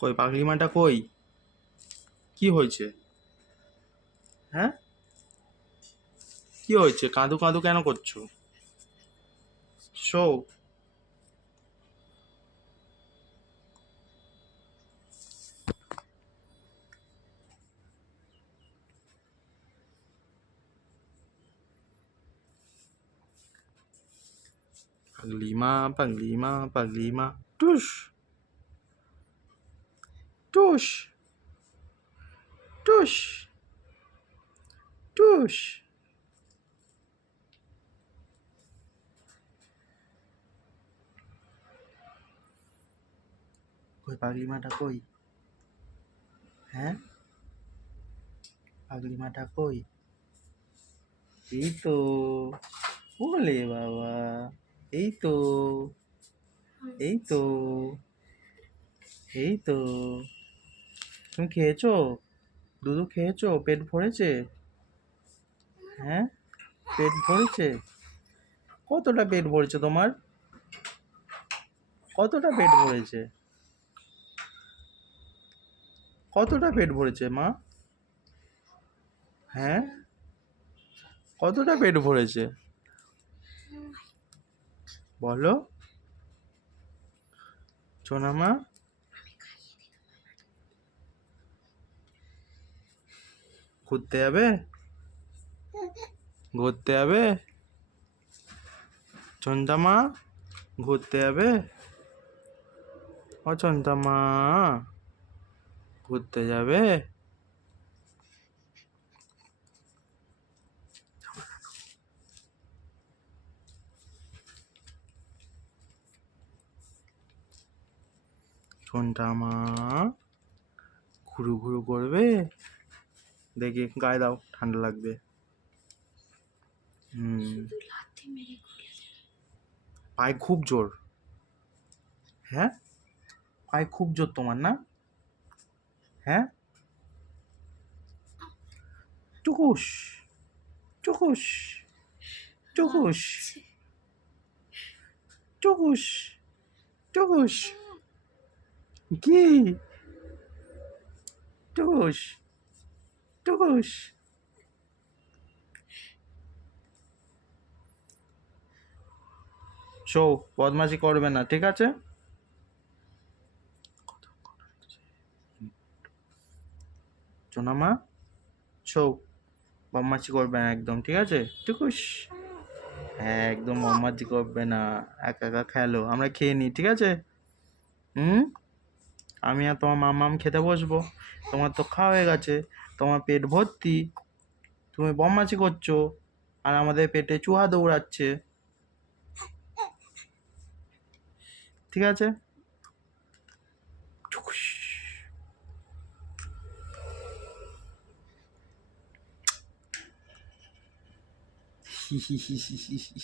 কই পাগলিমাটা কই? কি হয়েছে? হ্যাঁ, কি হয়েছে? কাঁদু কাঁদু কেন করছো? শো। পাগলিমা পাগলিমা পাগলিমা। টুস টুস টুস টুস। কই পাগলিমাটা কই? হ্যাঁ, পাগলিমাটা কই? এই তো। ওলে বাবা, এই তো, এই তো, এই তো। তুমি খেয়েছো? দুধু খেয়েছো? পেট ভরেছে? হ্যাঁ, পেট ভরেছে? কতটা পেট ভরেছে তোমার? কতটা পেট ভরেছে? কতটা পেট ভরেছে মা? হ্যাঁ, কতটা পেট ভরেছে বলো সোনামা? ঘুরতে যাবে? ঘুরতে যাবে চন্দামা? ঘুরতে যাবে? ও চন্দামা, ঘুরতে যাবে? চন্দামা ঘুরু ঘুরু করবে? দেখি গায়ে দাও, ঠান্ডা লাগবে। পায়ে খুব জোর? হ্যাঁ, পায়ে খুব জোর তোমার না? হ্যাঁ, টুকুস টুকুস টুকুস টুকুস টুকুস। কি? টুকুস টুকুস। শো, বদমাশি করবে না, ঠিক আছে? সোনামা শো, বদমাশি করবে না একদম, ঠিক আছে? টুকুস। হ্যাঁ, একদম বদমাশি করবে না। একা একা খেলো, আমরা খেয়ে নিই, ঠিক আছে? হুম, আমি আর তোমার মামাম খেতে বসবো। তোমার তো খাওয়া হয়ে গেছে, তোমার পেট ভর্তি, তুমি বদমাশি করছো, আর আমাদের পেটে চুহা দৌড়াচ্ছে, ঠিক আছে? টুকুস। হি হি হি হি হি হি।